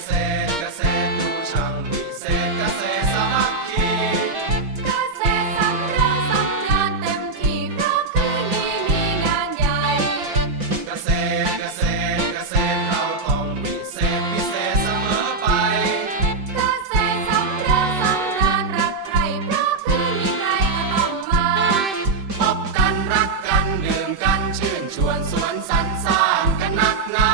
เกษตรดูช่างวิเศษเกษตรสมัคคีเกษตรสำราญสำราญเต็มที่เพราะคืนนี้มีงานใหญ่ เกษตรเกษตรเกษตรเราต้องวิเศษพิเศษเสมอไป เกษตรสำราญสำราญรักใครเพราะคืนนี้ใครก็ต้องมา พบกันรักกันดื่มกันชื่นชวนสวนสรรสร้างกันนักหนา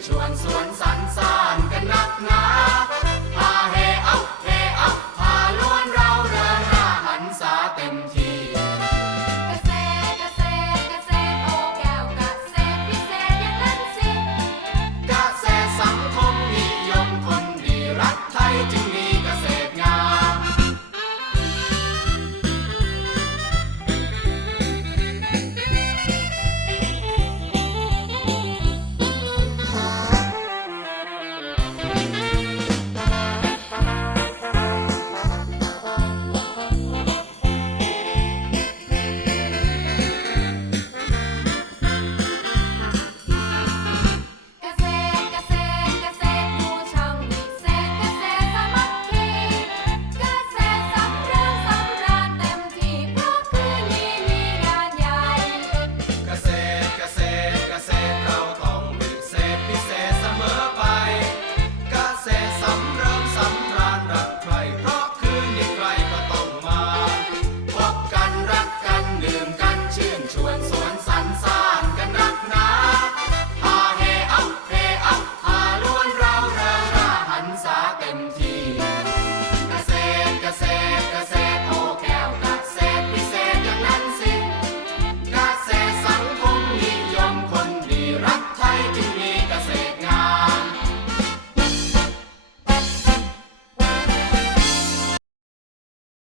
chuan chuan